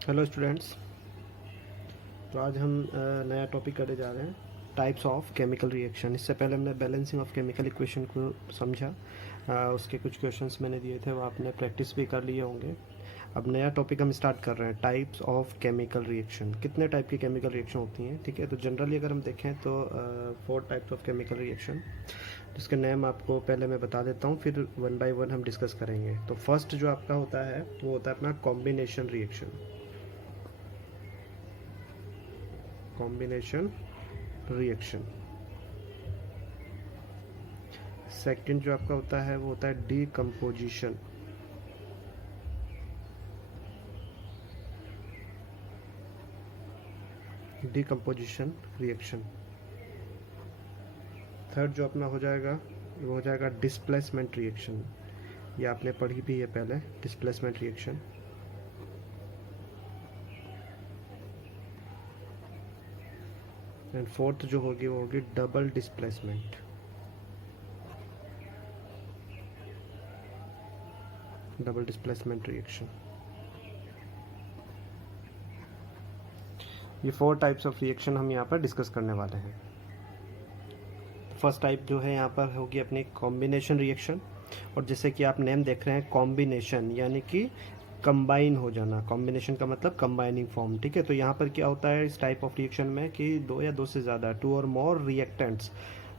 Hello students. तो आज हम नया टॉपिक करने जा रहे हैं, टाइप्स ऑफ केमिकल रिएक्शन। इससे पहले हमने बैलेंसिंग ऑफ केमिकल इक्वेशन को समझा। उसके कुछ क्वेश्चंस मैंने दिए थे, वो आपने प्रैक्टिस भी कर लिए होंगे। अब नया टॉपिक हम स्टार्ट कर रहे हैं, टाइप्स ऑफ केमिकल रिएक्शन। कितने टाइप की केमिकल रिएक्शन होती हैं, ठीक है। तो जनरली अगर हम देखें तो 4 टाइप्स ऑफ केमिकल रिएक्शन, जिसके नेम आपको पहले मैं बता देता हूँ, फिर वन बाय वन हम डिस्कस करेंगे। तो फर्स्ट जो आपका होता है वो होता है अपना combination reaction. Combination reaction. Second जो आपका होता है वो होता है डीकम्पोजिशन। Decomposition reaction. थर्ड जो अपना हो जाएगा वो हो जाएगा डिस्प्लेसमेंट रिएक्शन। ये आपने पढ़ी भी है पहले, डिस्प्लेसमेंट रिएक्शन। एंड फोर्थ जो होगी वो होगी double displacement. Double displacement reaction. ये 4 टाइप्स ऑफ रिएक्शन हम यहाँ पर डिस्कस करने वाले हैं। फर्स्ट टाइप जो है यहाँ पर होगी अपनी कॉम्बिनेशन रिएक्शन। और जैसे कि आप नेम देख रहे हैं, कॉम्बिनेशन यानी कि कंबाइन हो जाना। कॉम्बिनेशन का मतलब कंबाइनिंग फॉर्म, ठीक है। तो यहाँ पर क्या होता है इस टाइप ऑफ रिएक्शन में कि दो या दो से ज़्यादा, टू और more reactants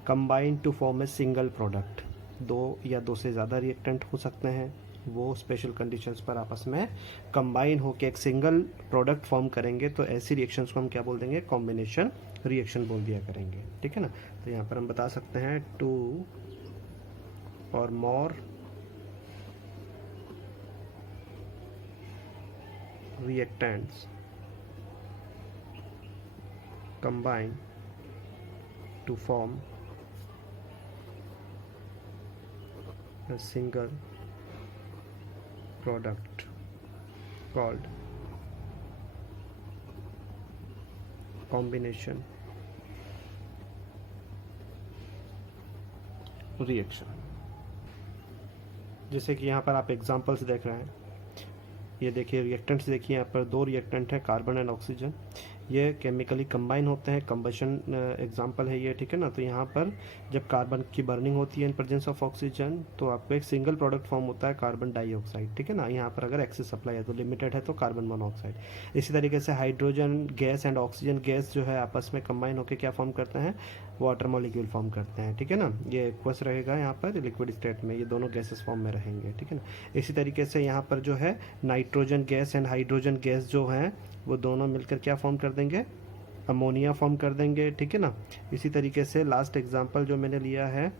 combine to form a single product. दो या दो से ज़्यादा रिएक्टेंट हो सकते हैं, वो स्पेशल कंडीशंस पर आपस में कंबाइन होकर एक सिंगल प्रोडक्ट फॉर्म करेंगे। तो ऐसी रिएक्शंस को हम क्या बोल देंगे, कॉम्बिनेशन रिएक्शन बोल दिया करेंगे, ठीक है ना। तो यहाँ पर हम बता सकते हैं टू और मोर reactants combine to form a single product called combination reaction। जैसे कि यहाँ पर आप एग्जांपल्स देख रहे हैं, ये देखिए रिएक्टेंट्स देखिए, यहाँ पर 2 रिएक्टेंट है, कार्बन एंड ऑक्सीजन। ये केमिकली कंबाइन होते हैं, कंबशन एग्जांपल है ये, ठीक है ना। तो यहाँ पर जब कार्बन की बर्निंग होती है इन प्रेजेंस ऑफ ऑक्सीजन, तो आपको एक सिंगल प्रोडक्ट फॉर्म होता है, कार्बन डाइऑक्साइड, ठीक है ना। यहाँ पर अगर एक्सेस सप्लाई है तो लिमिटेड है तो कार्बन मोनोऑक्साइड। इसी तरीके से hydrogen gas and oxygen gas जो है आपस में कंबाइन होकर क्या फॉर्म करते हैं, वाटर मॉलिक्यूल फॉर्म करते हैं, ठीक है ना। ये एक्वस रहेगा यहाँ पर लिक्विड स्टेट में, ये दोनों गैसेस फॉर्म में रहेंगे, ठीक है ना। इसी तरीके से यहाँ पर जो है nitrogen gas and hydrogen gas जो हैं वो दोनों मिलकर क्या फॉर्म कर देंगे, अमोनिया फॉर्म कर देंगे, ठीक है ना। इसी तरीके से लास्ट एग्जांपल जो मैंने लिया है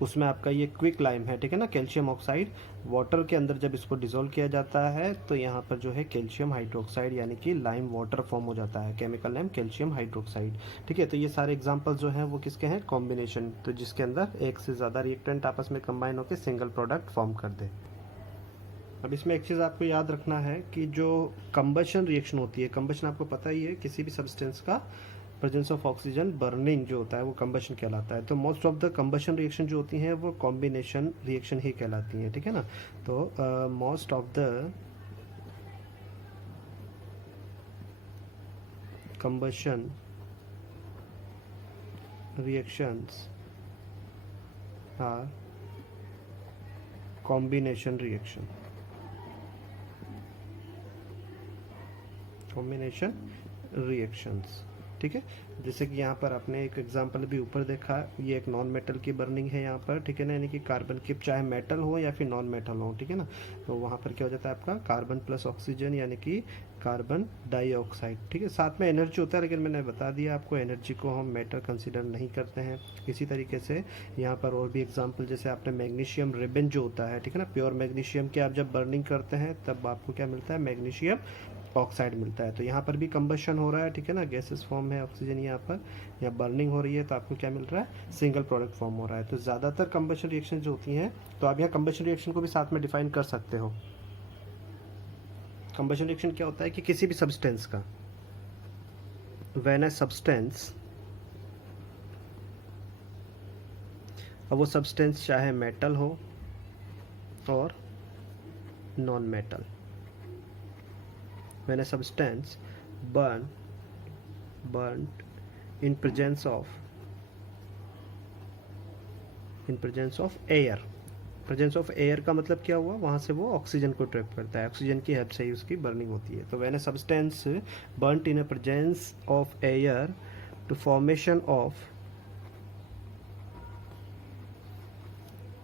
उसमें आपका ये क्विक लाइम है, ठीक है ना, कैल्शियम ऑक्साइड। वाटर के अंदर जब इसको डिसॉल्व किया जाता है तो यहाँ पर जो है कैल्शियम हाइड्रोक्साइड यानी कि लाइम वाटर फॉर्म हो जाता है, केमिकल नेम कैल्शियम हाइड्रोक्साइड, ठीक है। तो ये सारे एग्जांपल्स जो हैं वो किसके हैं, कॉम्बिनेशन, तो जिसके अंदर एक से ज़्यादा रिएक्टेंट आपस में कंबाइन होकर सिंगल प्रोडक्ट फॉर्म कर दे। अब इसमें एक चीज़ आपको याद रखना है कि जो कंबशन रिएक्शन होती है, कंबशन आपको पता ही है, किसी भी सब्सटेंस का प्रेजेंस ऑफ ऑक्सीजन बर्निंग जो होता है वो कंबशन कहलाता है। तो most of the combustion reaction जो होती हैं वो कॉम्बिनेशन रिएक्शन ही कहलाती हैं, ठीक है ना। तो most of the combustion reactions are combination reaction. Combination reactions, ठीक है। जैसे कि यहाँ पर आपने एक एग्जांपल भी ऊपर देखा, ये एक नॉन मेटल की बर्निंग है यहाँ पर, ठीक है ना, यानी कि कार्बन की चाहे मेटल हो या फिर नॉन मेटल हो, ठीक है ना। तो वहाँ पर क्या हो जाता है आपका कार्बन प्लस ऑक्सीजन यानी कि कार्बन डाइऑक्साइड, ठीक है। साथ में एनर्जी होता है, लेकिन मैंने बता दिया आपको एनर्जी को हम मैटर कंसिडर नहीं करते हैं। इसी तरीके से यहाँ पर और भी एग्जाम्पल, जैसे आपने मैग्नीशियम रिबन जो होता है, ठीक है ना, प्योर मैग्नीशियम की आप जब बर्निंग करते हैं तब आपको क्या मिलता है, मैग्नीशियम ऑक्साइड मिलता है। तो यहाँ पर भी कंबशन हो रहा है, ठीक है ना, गैसेस फॉर्म है ऑक्सीजन यहाँ पर, या बर्निंग हो रही है, तो आपको क्या मिल रहा है, सिंगल प्रोडक्ट फॉर्म हो रहा है। तो ज़्यादातर कंबशन रिएक्शन जो होती हैं, तो आप यहाँ कंबशन रिएक्शन को भी साथ में डिफाइन कर सकते हो। कंबशन रिएक्शन क्या होता है कि किसी भी सब्सटेंस का, व्हेन ए सब्सटेंस, अब वो सब्सटेंस चाहे मेटल हो और non metal, when a substance burn in presence of air. Presence of air का मतलब क्या हुआ, वहाँ से वो ऑक्सीजन को ट्रैप करता है, ऑक्सीजन की हेल्प से ही उसकी बर्निंग होती है। तो when a substance burnt in a presence of air to formation of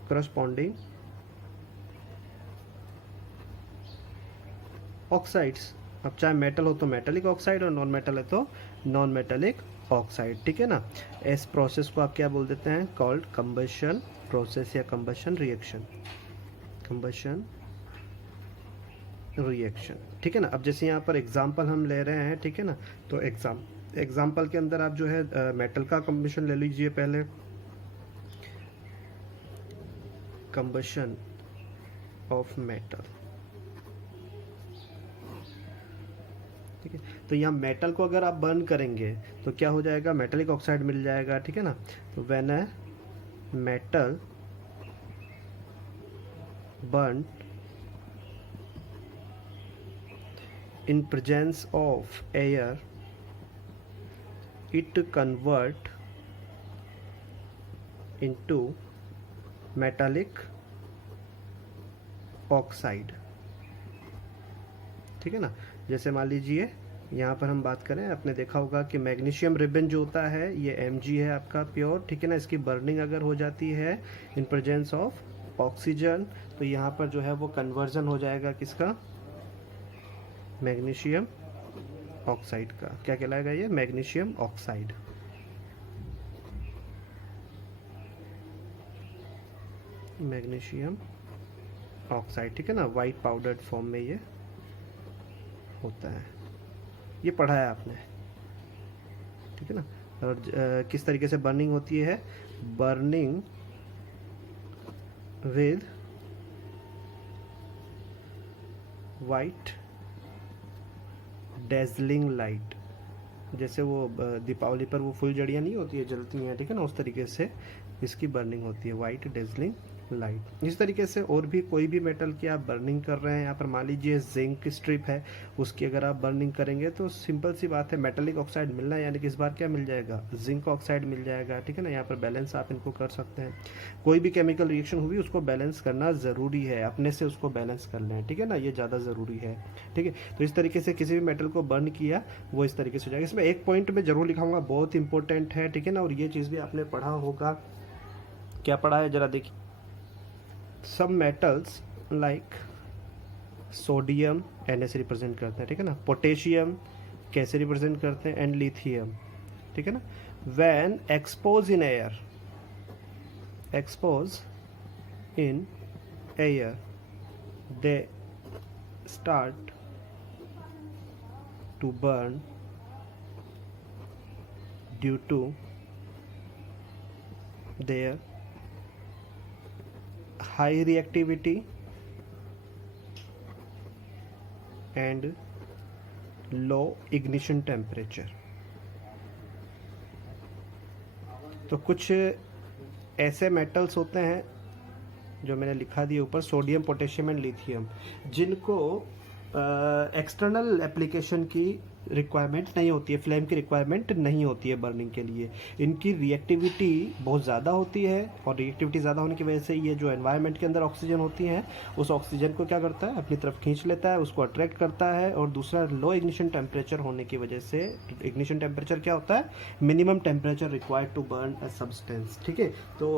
corresponding oxides. अब चाहे मेटल हो तो मेटेलिक ऑक्साइड और नॉन मेटल है तो नॉन मेटेलिक ऑक्साइड, ठीक है ना। इस प्रोसेस को आप क्या बोल देते हैं, कॉल्ड कंबशन प्रोसेस या कंबशन रिएक्शन, ठीक है ना। अब जैसे यहाँ पर एग्जांपल हम ले रहे हैं, ठीक है ना, तो एग्जांपल के अंदर आप जो है मेटल का कंबशन ले लीजिए पहले, कंबशन ऑफ मेटल, ठीक है। तो यहाँ मेटल को अगर आप बर्न करेंगे तो क्या हो जाएगा, मेटेलिक ऑक्साइड मिल जाएगा, ठीक है ना। तो when a metal burn in presence of air it convert into metallic oxide, ठीक है ना। जैसे मान लीजिए यहाँ पर हम बात करें, आपने देखा होगा कि मैग्नीशियम रिबन जो होता है ये Mg है आपका प्योर, ठीक है ना। इसकी बर्निंग अगर हो जाती है इन प्रेजेंस ऑफ ऑक्सीजन तो यहाँ पर जो है वो कन्वर्जन हो जाएगा किसका, मैग्नीशियम ऑक्साइड का। क्या कहलाएगा ये, मैग्नीशियम ऑक्साइड। मैग्नीशियम ऑक्साइड, ठीक है ना, वाइट पाउडर्ड फॉर्म में ये होता है, ये पढ़ा है आपने, ठीक है ना। और किस तरीके से बर्निंग होती है, burning with white dazzling light. जैसे वो दीपावली पर वो फुलझड़ियाँ नहीं होती है, जलती हैं, ठीक है ना, उस तरीके से इसकी बर्निंग होती है, वाइट डेजलिंग लाइट। इस तरीके से और भी कोई भी मेटल की आप बर्निंग कर रहे हैं, यहाँ पर मान लीजिए जिंक स्ट्रिप है, उसकी अगर आप बर्निंग करेंगे तो सिंपल सी बात है, मेटेलिक ऑक्साइड मिलना है, यानी कि इस बार क्या मिल जाएगा, जिंक ऑक्साइड मिल जाएगा, ठीक है ना। यहाँ पर बैलेंस आप इनको कर सकते हैं। कोई भी केमिकल रिएक्शन हुई उसको बैलेंस करना ज़रूरी है, अपने से उसको बैलेंस कर लें, ठीक है ना, ये ज़्यादा ज़रूरी है, ठीक है। तो इस तरीके से किसी भी मेटल को बर्न किया वो इस तरीके से हो जाएगा। इसमें एक पॉइंट में जरूर लिखाऊंगा, बहुत इंपॉर्टेंट है, ठीक है ना, और ये चीज़ भी आपने पढ़ा होगा। क्या पढ़ा है जरा देखिए, सब मेटल्स लाइक सोडियम Na से रिप्रेजेंट करते हैं, ठीक है ना, पोटेशियम कैसे रिप्रेजेंट करते हैं, एंड लिथियम, ठीक है ना। When expose in air they start to burn due to their high reactivity and low ignition temperature। तो कुछ ऐसे मेटल्स होते हैं जो मैंने लिखा दिया ऊपर, सोडियम पोटेशियम एंड लिथियम, जिनको एक्सटर्नल एप्लीकेशन की रिक्वायरमेंट नहीं होती है, फ्लेम की रिक्वायरमेंट नहीं होती है बर्निंग के लिए। इनकी रिएक्टिविटी बहुत ज़्यादा होती है, और रिएक्टिविटी ज़्यादा होने की वजह से ये जो एनवायरनमेंट के अंदर ऑक्सीजन होती है उस ऑक्सीजन को क्या करता है, अपनी तरफ खींच लेता है, उसको अट्रैक्ट करता है। और दूसरा, लो इग्निशन टेम्परेचर होने की वजह से, इग्निशन टेम्परेचर क्या होता है, minimum temperature required to burn a substance, ठीक है। तो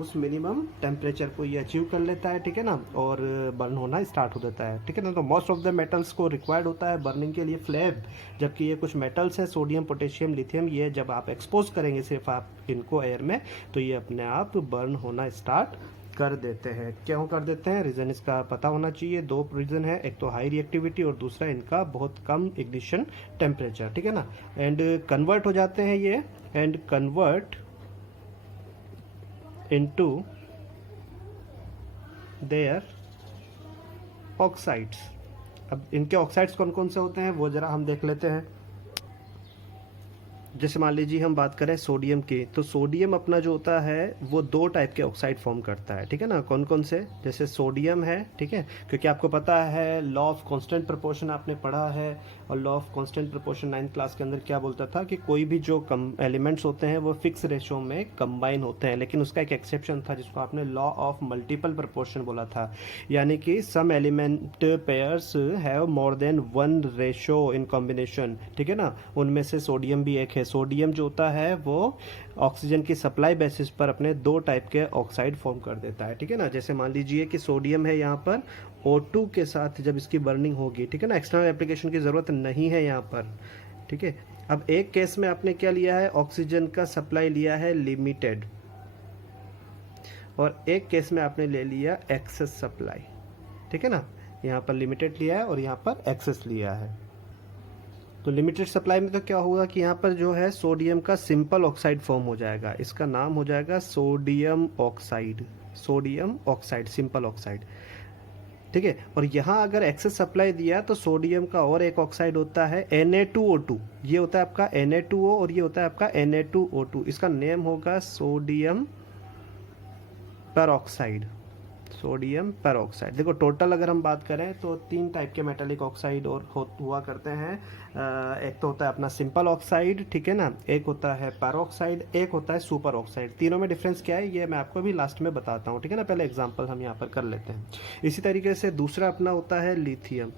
उस मिनिमम टेम्परेचर को ये अचीव कर लेता है, ठीक है ना, और बर्न होना स्टार्ट हो जाता है, ठीक है ना। तो मोस्ट ऑफ द मेटल्स को रिक्वायर्ड होता है बर्निंग के लिए फ्लेम, जबकि ये कुछ मेटल्स हैं सोडियम पोटेशियम लिथियम, ये जब आप एक्सपोज करेंगे सिर्फ आप इनको एयर में तो ये अपने आप बर्न होना स्टार्ट कर देते हैं। क्यों कर देते हैं, रीज़न इसका पता होना चाहिए। दो रीज़न है, एक तो हाई रिएक्टिविटी और दूसरा इनका बहुत कम इग्निशन टेम्परेचर, ठीक है ना। एंड कन्वर्ट हो जाते हैं ये, and convert into their oxides. अब इनके ऑक्साइड्स कौन कौन से होते हैं वो जरा हम देख लेते हैं। जैसे मान लीजिए हम बात करें सोडियम की, तो सोडियम अपना जो होता है वो दो टाइप के ऑक्साइड फॉर्म करता है, ठीक है ना। कौन कौन से, जैसे सोडियम है, ठीक है, क्योंकि आपको पता है लॉ ऑफ कांस्टेंट प्रोपोर्शन आपने पढ़ा है, और law of constant proportion 9th class के अंदर क्या बोलता था कि कोई भी जो एलिमेंट्स होते हैं वो फिक्स रेशो में कंबाइन होते हैं, लेकिन उसका एक एक्सेप्शन था जिसको आपने लॉ ऑफ मल्टीपल प्रोपोर्शन बोला था, यानी कि some element pairs have more than one ratio in combination, ठीक है ना। उनमें से सोडियम भी एक है। सोडियम जो होता है वो ऑक्सीजन की सप्लाई बेसिस पर अपने दो टाइप के ऑक्साइड फॉर्म कर देता है, ठीक है ना। जैसे मान लीजिए कि सोडियम है यहाँ पर O2 के साथ जब इसकी बर्निंग होगी, ठीक है ना, एक्सटर्नल एप्लीकेशन की ज़रूरत नहीं है यहाँ पर, ठीक है। अब एक केस में आपने क्या लिया है, ऑक्सीजन का सप्लाई लिया है लिमिटेड, और एक केस में आपने ले लिया एक्सेस सप्लाई, ठीक है ना। यहाँ पर लिमिटेड लिया है और यहाँ पर एक्सेस लिया है। तो लिमिटेड सप्लाई में तो क्या होगा कि यहाँ पर जो है सोडियम का सिंपल ऑक्साइड फॉर्म हो जाएगा, इसका नाम हो जाएगा sodium oxide, sodium oxide, simple oxide, ठीक है। और यहाँ अगर एक्सेस सप्लाई दिया तो सोडियम का और एक ऑक्साइड होता है Na2O2, ये होता है आपका Na2O और ये होता है आपका Na2O2, इसका नेम होगा सोडियम पेरोक्साइड, सोडियम पेरोक्साइड। देखो टोटल अगर हम बात करें तो तीन टाइप के मेटालिक ऑक्साइड और हुआ करते हैं। एक तो होता है अपना सिंपल ऑक्साइड, ठीक है ना, एक होता है पेरोक्साइड, एक होता है सुपर ऑक्साइड। तीनों में डिफरेंस क्या है ये मैं आपको भी लास्ट में बताता हूँ, ठीक है ना। पहले एग्जांपल हम यहाँ पर कर लेते हैं। इसी तरीके से दूसरा अपना होता है लिथियम।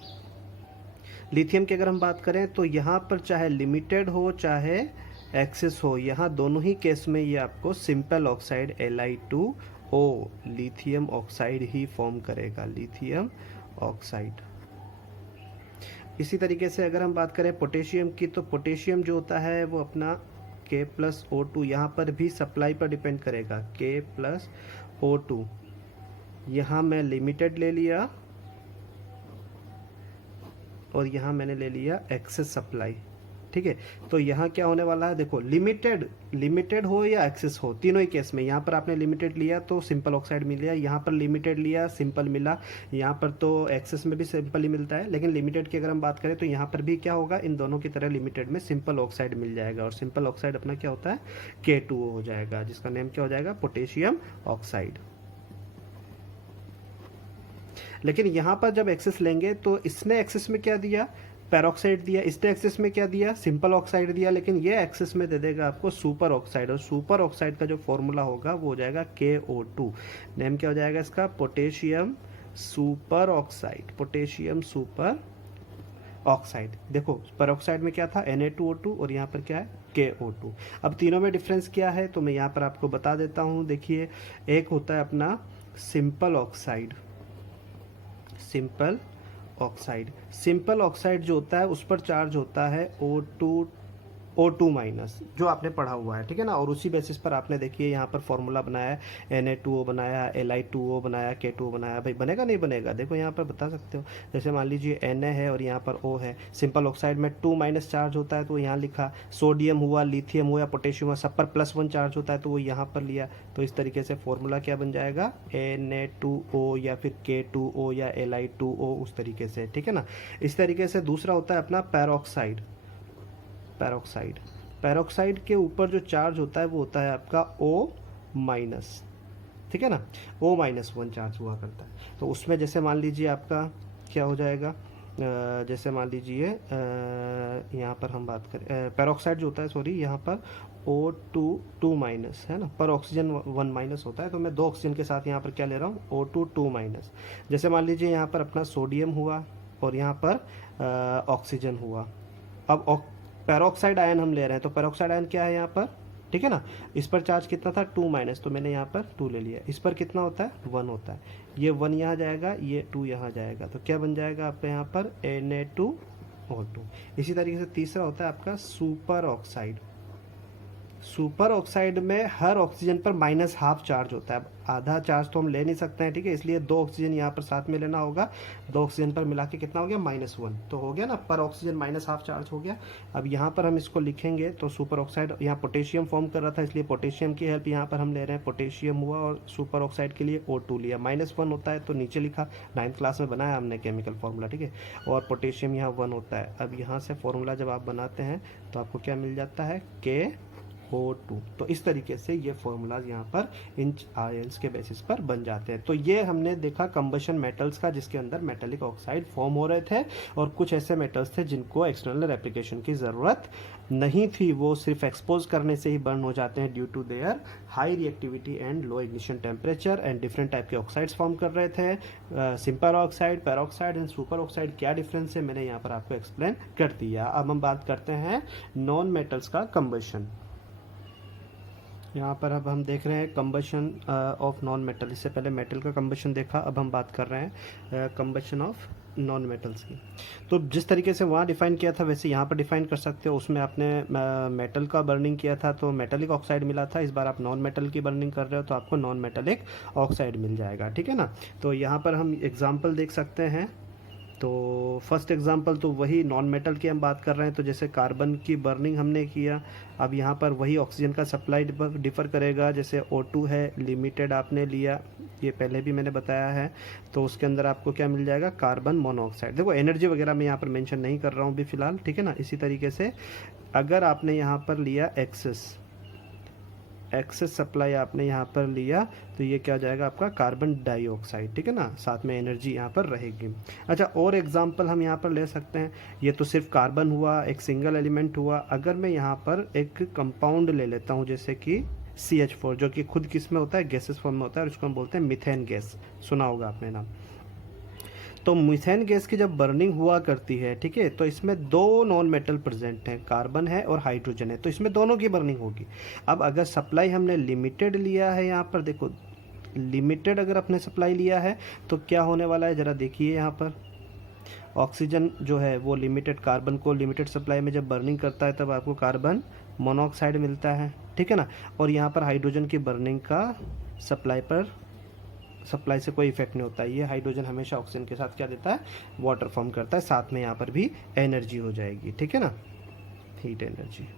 लिथियम की अगर हम बात करें तो यहाँ पर चाहे लिमिटेड हो चाहे एक्सेस हो, यहाँ दोनों ही केस में ये आपको simple oxide Li2O lithium oxide ही फॉर्म करेगा, लिथियम ऑक्साइड। इसी तरीके से अगर हम बात करें पोटेशियम की, तो पोटेशियम जो होता है वो अपना K+O2, यहाँ पर भी सप्लाई पर डिपेंड करेगा, K+O2। यहाँ मैं लिमिटेड ले लिया और यहाँ मैंने ले लिया एक्सेस सप्लाई, ठीक है। तो यहाँ क्या होने वाला है, देखो लिमिटेड हो या एक्सेस हो, तीनों ही केस में यहाँ पर आपने लिमिटेड लिया तो सिंपल ऑक्साइड मिल गया, यहाँ पर लिमिटेड लिया सिंपल मिला, यहाँ पर तो एक्सेस में भी सिंपल ही मिलता है, लेकिन लिमिटेड की अगर हम बात करें तो यहाँ पर भी क्या होगा, इन दोनों की तरह लिमिटेड में सिंपल ऑक्साइड मिल जाएगा, और सिंपल ऑक्साइड अपना क्या होता है K2O हो जाएगा, जिसका नेम क्या हो जाएगा, पोटेशियम ऑक्साइड। लेकिन यहाँ पर जब एक्सेस लेंगे तो इसने एक्सेस में क्या दिया, पेरोक्साइड दिया, इसने एक्सेस में क्या दिया, सिंपल ऑक्साइड दिया, लेकिन ये एक्सेस में दे देगा आपको सुपर ऑक्साइड, और सुपर ऑक्साइड का जो फॉर्मूला होगा वो हो जाएगा KO2। नेम क्या हो जाएगा इसका, potassium super oxide, potassium super oxide. देखो पेरोक्साइड में क्या था, Na2O2 और यहाँ पर क्या है KO2। अब तीनों में डिफरेंस क्या है तो मैं यहाँ पर आपको बता देता हूँ। देखिए एक होता है अपना simple oxide, simple oxide, simple oxide जो होता है उस पर चार्ज होता है O2 माइनस, जो आपने पढ़ा हुआ है, ठीक है ना। और उसी बेसिस पर आपने देखिए यहाँ पर फॉर्मूला बनाया है, Na2O बनाया, Li2O बनाया, K2O बनाया। भाई बनेगा नहीं बनेगा, देखो यहाँ पर बता सकते हो। जैसे मान लीजिए Na है और यहाँ पर O है, सिंपल ऑक्साइड में 2 माइनस चार्ज होता है तो यहाँ लिखा, सोडियम हुआ, लिथियम हुआ, पोटेशियम हुआ, सब पर +1 चार्ज होता है तो वो यहाँ पर लिया। तो इस तरीके से फॉर्मूला क्या बन जाएगा, Na2O या फिर K2O या Li2O, उस तरीके से, ठीक है ना। इस तरीके से दूसरा होता है अपना पेरोक्साइड, पेरोक्साइड, पेरोक्साइड के ऊपर जो चार्ज होता है वो होता है आपका O माइनस, ठीक है ना, O-1 चार्ज हुआ करता है। तो उसमें जैसे मान लीजिए आपका क्या हो जाएगा, जैसे मान लीजिए यहाँ पर हम बात करें पेरोक्साइड जो होता है, सॉरी यहाँ पर O2 माइनस है ना, पर ऑक्सीजन 1 माइनस होता है, तो मैं 2 ऑक्सीजन के साथ यहाँ पर क्या ले रहा हूँ, O2 माइनस। जैसे मान लीजिए यहाँ पर अपना सोडियम हुआ और यहाँ पर ऑक्सीजन हुआ। अब पेरोक्साइड आयन हम ले रहे हैं, तो पेरोक्साइड आयन क्या है यहाँ पर, ठीक है ना। इस पर चार्ज कितना था 2 माइनस, तो मैंने यहाँ पर 2 ले लिया। इस पर कितना होता है 1 होता है, ये 1 यहाँ जाएगा, ये 2 यहाँ जाएगा, तो क्या बन जाएगा आपका यहाँ पर Na2O2। इसी तरीके से तीसरा होता है आपका सुपर ऑक्साइड, सुपर ऑक्साइड में हर ऑक्सीजन पर -½ चार्ज होता है। अब आधा चार्ज तो हम ले नहीं सकते हैं, ठीक है, इसलिए 2 ऑक्सीजन यहाँ पर साथ में लेना होगा। 2 ऑक्सीजन पर मिला के कितना हो गया, -1, तो हो गया ना, पर ऑक्सीजन -½ चार्ज हो गया। अब यहाँ पर हम इसको लिखेंगे तो सुपर ऑक्साइड यहाँ पोटेशियम फॉर्म कर रहा था, इसलिए पोटेशियम की हेल्प यहाँ पर हम ले रहे हैं, पोटेशियम हुआ और सुपर ऑक्साइड के लिए O2 लिया। -1 होता है तो नीचे लिखा, 9th क्लास में बनाया हमने केमिकल फॉर्मूला, ठीक है, और पोटेशियम यहाँ 1 होता है। अब यहाँ से फॉर्मूला जब आप बनाते हैं तो आपको क्या मिल जाता है, KO2। तो इस तरीके से ये फॉर्मूलाज यहाँ पर इन आयंस के बेसिस पर बन जाते हैं। तो ये हमने देखा कंबशन मेटल्स का, जिसके अंदर मेटेलिक ऑक्साइड फॉर्म हो रहे थे, और कुछ ऐसे मेटल्स थे जिनको एक्सटर्नल एप्लीकेशन की ज़रूरत नहीं थी, वो सिर्फ एक्सपोज करने से ही बर्न हो जाते हैं due to their high reactivity and low ignition temperature, and different type के ऑक्साइड्स फॉर्म कर रहे थे। Simple oxide, peroxide and super oxide क्या डिफरेंस है मैंने यहाँ पर आपको एक्सप्लेन कर दिया। अब हम बात करते हैं नॉन मेटल्स का कंबशन। यहाँ पर अब हम देख रहे हैं कंबशन ऑफ नॉन मेटल। इससे पहले मेटल का कंबशन देखा, अब हम बात कर रहे हैं कंबशन ऑफ नॉन मेटल्स की। तो जिस तरीके से वहाँ डिफाइन किया था वैसे यहाँ पर डिफाइन कर सकते हो। उसमें आपने मेटल का बर्निंग किया था तो मेटेलिक ऑक्साइड मिला था, इस बार आप नॉन मेटल की बर्निंग कर रहे हो तो आपको नॉन मेटेलिक ऑक्साइड मिल जाएगा, ठीक है ना। तो यहाँ पर हम एग्जाम्पल देख सकते हैं। तो फर्स्ट एग्जांपल तो वही नॉन मेटल की हम बात कर रहे हैं, तो जैसे कार्बन की बर्निंग हमने किया, अब यहाँ पर वही ऑक्सीजन का सप्लाई डिफ़र करेगा। जैसे O2 है, लिमिटेड आपने लिया, ये पहले भी मैंने बताया है, तो उसके अंदर आपको क्या मिल जाएगा, कार्बन मोनोऑक्साइड। देखो एनर्जी वगैरह मैं यहाँ पर मेंशन नहीं कर रहा हूँ अभी फ़िलहाल, ठीक है ना। इसी तरीके से अगर आपने यहाँ पर लिया एक्सेस सप्लाई आपने यहाँ पर लिया तो ये क्या हो जाएगा आपका कार्बन डाइऑक्साइड, ठीक है ना, साथ में एनर्जी यहाँ पर रहेगी। अच्छा, और एग्जांपल हम यहाँ पर ले सकते हैं। ये तो सिर्फ कार्बन हुआ, एक सिंगल एलिमेंट हुआ। अगर मैं यहाँ पर एक कंपाउंड ले लेता हूँ जैसे कि CH4, जो कि खुद किस में होता है, गैसेस फॉर्म में होता है, और इसको हम बोलते हैं मीथेन गैस, सुना होगा आपने नाम। तो मीथेन गैस की जब बर्निंग हुआ करती है, ठीक है, तो इसमें 2 नॉन मेटल प्रेजेंट हैं, कार्बन है और हाइड्रोजन है, तो इसमें दोनों की बर्निंग होगी। अब अगर सप्लाई हमने लिमिटेड लिया है, यहाँ पर देखो लिमिटेड अगर अपने सप्लाई लिया है तो क्या होने वाला है, ज़रा देखिए यहाँ पर ऑक्सीजन जो है वो लिमिटेड, कार्बन को लिमिटेड सप्लाई में जब बर्निंग करता है तब आपको कार्बन मोनोऑक्साइड मिलता है, ठीक है ना। और यहाँ पर हाइड्रोजन की बर्निंग का सप्लाई से कोई इफेक्ट नहीं होता है। ये हाइड्रोजन हमेशा ऑक्सीजन के साथ क्या देता है, वाटर फॉर्म करता है, साथ में यहाँ पर भी एनर्जी हो जाएगी, ठीक है ना, हीट एनर्जी।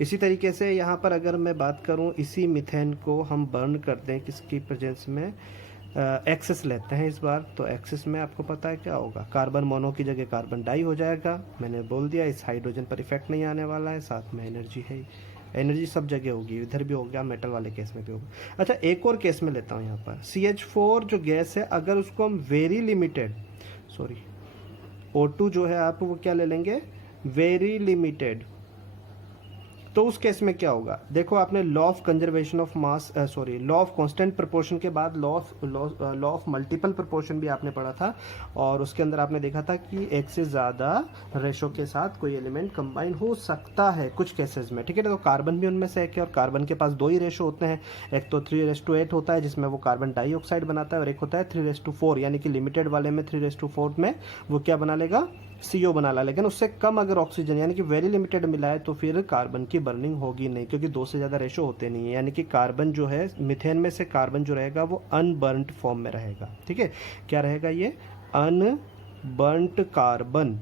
इसी तरीके से यहाँ पर अगर मैं बात करूँ, इसी मीथेन को हम बर्न करते हैं किसकी प्रेजेंस में, एक्सेस लेते हैं इस बार, तो एक्सेस में आपको पता है क्या होगा, कार्बन मोनो की जगह कार्बन डाई हो जाएगा। मैंने बोल दिया इस हाइड्रोजन पर इफेक्ट नहीं आने वाला है, साथ में एनर्जी है, एनर्जी सब जगह होगी, इधर भी हो गया, मेटल वाले केस में भी होगा। अच्छा, एक और केस में लेता हूँ यहाँ पर, CH4 जो गैस है, अगर उसको हम O2 जो है आप वो क्या ले लेंगे, वेरी लिमिटेड, तो उस केस में क्या होगा, देखो आपने law of conservation of mass, law of constant proportion के बाद लॉ ऑफ मल्टीपल प्रोपोर्शन भी आपने पढ़ा था, और उसके अंदर आपने देखा था कि एक से ज़्यादा रेशो के साथ कोई एलिमेंट कंबाइन हो सकता है कुछ केसेस में, ठीक है। तो कार्बन भी उनमें से एक है, और कार्बन के पास 2 ही रेशो होते हैं, एक तो 3:8 होता है जिसमें वो कार्बन डाइऑक्साइड बनाता है, और एक होता है 3:4, यानी कि लिमिटेड वाले में 3:4 में वो क्या बना लेगा, CO बना ला। लेकिन उससे कम अगर ऑक्सीजन यानी कि वेरी लिमिटेड मिला है तो फिर कार्बन की बर्निंग होगी नहीं, क्योंकि 2 से ज़्यादा रेशो होते नहीं है, यानी कि कार्बन जो है मीथेन में से कार्बन जो रहेगा वो अनबर्नड फॉर्म में रहेगा, ठीक है। क्या रहेगा ये, अनबर्नड कार्बन,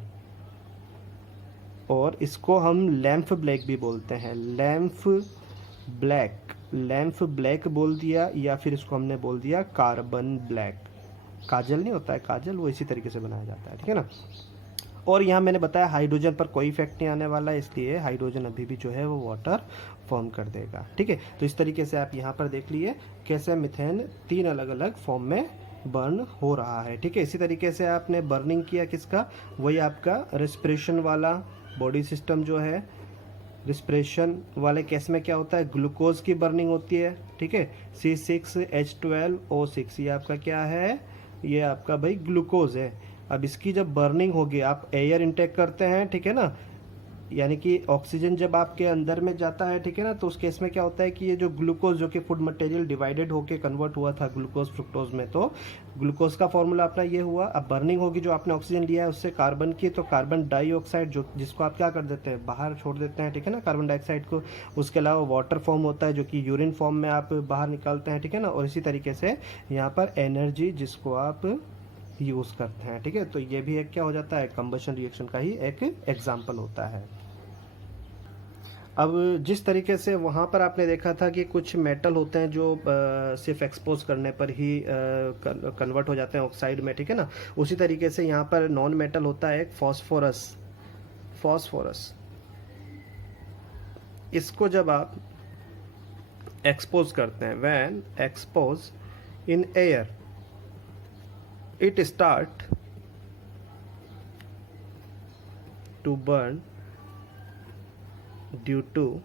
और इसको हम लैंप ब्लैक भी बोलते हैं, लैंप ब्लैक बोल दिया, या फिर इसको हमने बोल दिया कार्बन ब्लैक। काजल नहीं होता है काजल, वो इसी तरीके से बनाया जाता है, ठीक है ना। और यहाँ मैंने बताया हाइड्रोजन पर कोई इफेक्ट नहीं आने वाला है, इसलिए हाइड्रोजन अभी भी जो है वो वाटर फॉर्म कर देगा, ठीक है। तो इस तरीके से आप यहाँ पर देख लिए कैसे मीथेन 3 अलग अलग फॉर्म में बर्न हो रहा है, ठीक है। इसी तरीके से आपने बर्निंग किया किसका, वही आपका रेस्पिरेशन वाला बॉडी सिस्टम जो है, रिस्पिरेशन वाले केस में क्या होता है, ग्लूकोज की बर्निंग होती है, ठीक है, C6H12O6, ये आपका क्या है, ये आपका भाई ग्लूकोज है। अब इसकी जब बर्निंग होगी, आप एयर इंटेक करते हैं, ठीक है ना, यानी कि ऑक्सीजन जब आपके अंदर में जाता है, ठीक है ना, तो उस केस में क्या होता है कि ये जो ग्लूकोज जो कि फूड मटेरियल डिवाइडेड होके कन्वर्ट हुआ था ग्लूकोज फ्रुक्टोज में, तो ग्लूकोज का फॉर्मूला अपना ये हुआ। अब बर्निंग होगी, जो आपने ऑक्सीजन लिया है उससे कार्बन की, तो कार्बन डाइऑक्साइड जो जिसको आप क्या कर देते हैं, बाहर छोड़ देते हैं, ठीक है ना, कार्बन डाइऑक्साइड को। उसके अलावा वाटर फॉर्म होता है जो कि यूरिन फॉर्म में आप बाहर निकालते हैं, ठीक है ना। और इसी तरीके से यहाँ पर एनर्जी जिसको आप यूज़ करते हैं, ठीक है। तो ये भी एक क्या हो जाता है, कंबशन रिएक्शन का ही एक एग्जाम्पल होता है। अब जिस तरीके से वहाँ पर आपने देखा था कि कुछ मेटल होते हैं जो सिर्फ एक्सपोज करने पर ही कन्वर्ट हो जाते हैं ऑक्साइड में, ठीक है ना, उसी तरीके से यहाँ पर नॉन मेटल होता है एक फॉस्फोरस। इसको जब आप एक्सपोज करते हैं, when expose in air it start to burn due to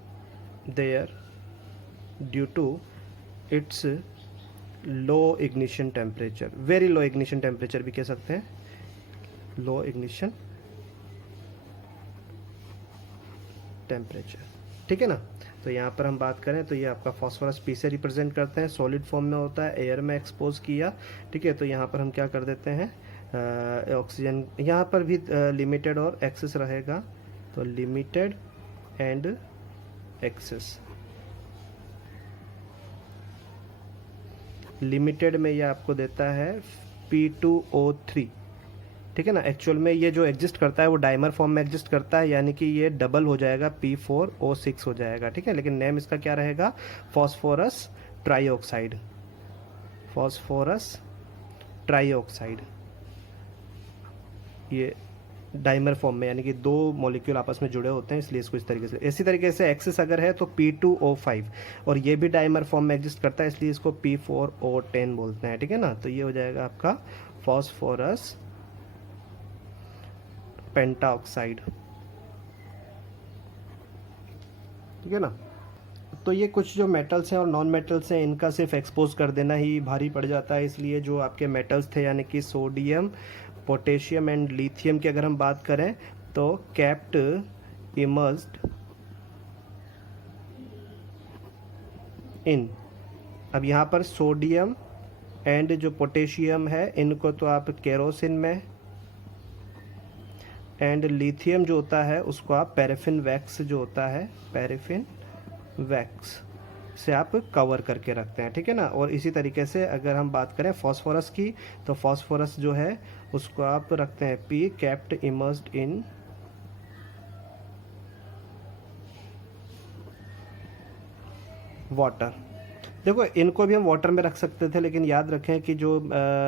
its low ignition temperature, very low ignition temperature भी कह सकते हैं, low ignition temperature, ठीक है ना। तो यहाँ पर हम बात करें तो ये आपका फॉस्फोरस पी से रिप्रेजेंट करते हैं, सॉलिड फॉर्म में होता है, एयर में एक्सपोज किया, ठीक है। तो यहाँ पर हम क्या कर देते हैं, ऑक्सीजन यहाँ पर भी लिमिटेड और एक्सेस रहेगा, तो लिमिटेड एंड एक्सेस। लिमिटेड में ये आपको देता है P2O3, ठीक है ना। एक्चुअल में ये जो एग्जिस्ट करता है वो डाइमर फॉर्म में एग्जिस्ट करता है, यानी कि ये डबल हो जाएगा, P4O6 हो जाएगा, ठीक है। लेकिन नेम इसका क्या रहेगा, फॉस्फोरस ट्राईऑक्साइड, ये डाइमर फॉर्म में, यानी कि दो मॉलिक्यूल आपस में जुड़े होते हैं, इसलिए इसको इस तरीके से। इसी तरीके से एक्सेस अगर है तो P2O5, और ये भी डाइमर फॉर्म में एग्जिस्ट करता है, इसलिए इसको P4O10 बोलते हैं, ठीक है ना। तो ये हो जाएगा आपका फॉस्फोरस पेंटाऑक्साइड, ठीक है ना। तो ये कुछ जो मेटल्स हैं और नॉन मेटल्स हैं, इनका सिर्फ एक्सपोज कर देना ही भारी पड़ जाता है, इसलिए जो आपके मेटल्स थे यानी कि सोडियम, पोटेशियम एंड लिथियम की अगर हम बात करें तो केप्ट इमर्स्ड इन। अब यहाँ पर सोडियम एंड जो पोटेशियम है इनको तो आप केरोसिन में, एंड लिथियम जो होता है उसको आप पैराफिन वैक्स जो होता है, पैराफिन वैक्स से आप कवर करके रखते हैं, ठीक है ना। और इसी तरीके से अगर हम बात करें फॉस्फोरस की, तो फॉस्फोरस जो है उसको आप रखते हैं P kept immersed in water. देखो इनको भी हम वाटर में रख सकते थे, लेकिन याद रखें कि जो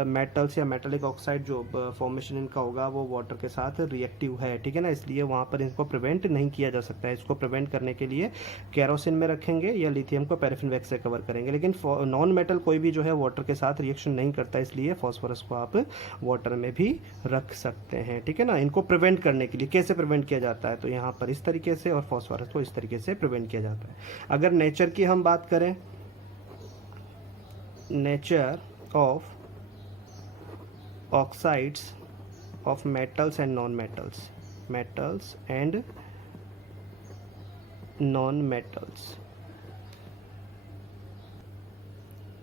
मेटल्स या मेटालिक ऑक्साइड जो फॉर्मेशन इनका होगा वो वाटर के साथ रिएक्टिव है, ठीक है ना, इसलिए वहाँ पर इनको प्रिवेंट नहीं किया जा सकता है। इसको प्रिवेंट करने के लिए केरोसिन में रखेंगे या लिथियम को पैराफिन वैक्स से कवर करेंगे। लेकिन नॉन मेटल कोई भी जो है वाटर के साथ रिएक्शन नहीं करता, इसलिए फॉस्फोरस को आप वाटर में भी रख सकते हैं, ठीक है ना। इनको प्रिवेंट करने के लिए कैसे प्रिवेंट किया जाता है, तो यहाँ पर इस तरीके से, और फॉस्फोरस को इस तरीके से प्रिवेंट किया जाता है। अगर नेचर की हम बात करें, nature of oxides of metals and non-metals,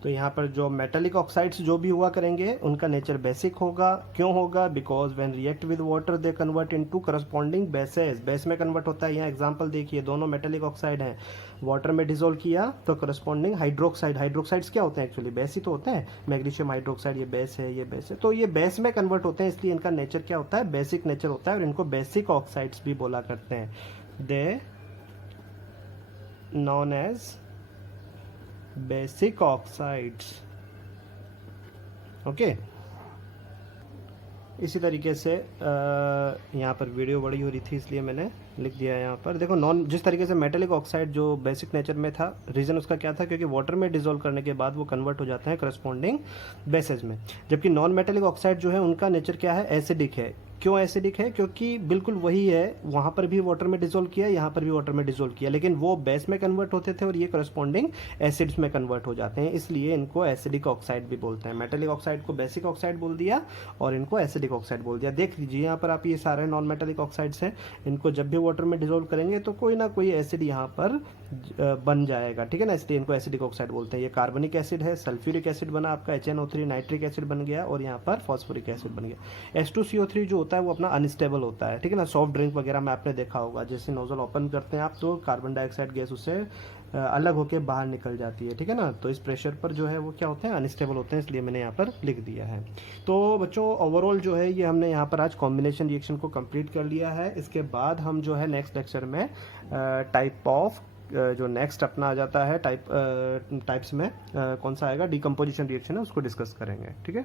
तो यहाँ पर जो मेटालिक ऑक्साइड्स जो भी हुआ करेंगे उनका नेचर बेसिक होगा। क्यों होगा, because when react with water they convert into corresponding bases, base में कन्वर्ट होता है। यहाँ एग्जांपल देखिए, दोनों मेटालिक ऑक्साइड हैं, वाटर में डिसोल्व किया तो करस्पॉन्डिंग हाइड्रोक्साइड, हाइड्रोक्साइड्स क्या होते हैं एक्चुअली, बेस ही तो होते हैं। मैग्नीशियम हाइड्रोक्साइड ये बेस है, ये बेस है, तो ये बेस में कन्वर्ट होते हैं, इसलिए इनका नेचर क्या होता है, बेसिक नेचर होता है, और इनको बेसिक ऑक्साइड्स भी बोला करते हैं। They known as basic oxides, okay. इसी तरीके से यहाँ पर वीडियो बड़ी हो रही थी इसलिए मैंने लिख दिया यहाँ पर। देखो जिस तरीके से मेटालिक ऑक्साइड जो बेसिक नेचर में था, रीज़न उसका क्या था, क्योंकि वाटर में डिसॉल्व करने के बाद वो कन्वर्ट हो जाते हैं करस्पॉन्डिंग बेसेस में। जबकि नॉन मेटालिक ऑक्साइड जो है उनका नेचर क्या है, एसिडिक है। क्यों एसिडिक है? क्योंकि बिल्कुल वही है, वहाँ पर भी वाटर में डिसॉल्व किया, यहाँ पर भी वाटर में डिसॉल्व किया, लेकिन वो बेस में कन्वर्ट होते थे और ये करस्पॉन्डिंग एसिड्स में कन्वर्ट हो जाते हैं, इसलिए इनको एसिडिक ऑक्साइड भी बोलते हैं। मेटेलिक ऑक्साइड को बेसिक ऑक्साइड बोल दिया और इनको एसिडिक ऑक्साइड बोल दिया। देख लीजिए यहाँ पर आप, ये सारे नॉन मेटेलिक ऑक्साइड्स हैं, इनको जब भी वाटर में डिसॉल्व करेंगे तो कोई ना कोई एसिड यहाँ पर बन जाएगा, ठीक है ना, इसलिए इनको एसिडिक ऑक्साइड बोलते हैं। ये कार्बनिक एसिड है, सल्फ्यूरिक एसिड बना आपका HNO3, नाइट्रिक एसिड बन गया और यहाँ पर फॉस्फोरिक एसिड बन गया। H2CO3 जो होता है वो अपना अनस्टेबल होता है, ठीक है ना। सॉफ्ट ड्रिंक वगैरह में आपने देखा होगा, जैसे नोजल ओपन करते हैं आप तो कार्बन डाइऑक्साइड गैस उससे अलग होकर बाहर निकल जाती है, ठीक है ना। तो इस प्रेशर पर जो है वो क्या होते हैं, अनस्टेबल होते हैं, इसलिए मैंने यहाँ पर लिख दिया है। तो बच्चों ओवरऑल जो है ये हमने यहाँ पर आज कॉम्बिनेशन रिएक्शन को कंप्लीट कर लिया है। इसके बाद हम जो है नेक्स्ट लेक्चर में टाइप ऑफ जो नेक्स्ट अपना आ जाता है टाइप्स में कौन सा आएगा, डिकम्पोजिशन रिएक्शन है, उसको डिस्कस करेंगे, ठीक है।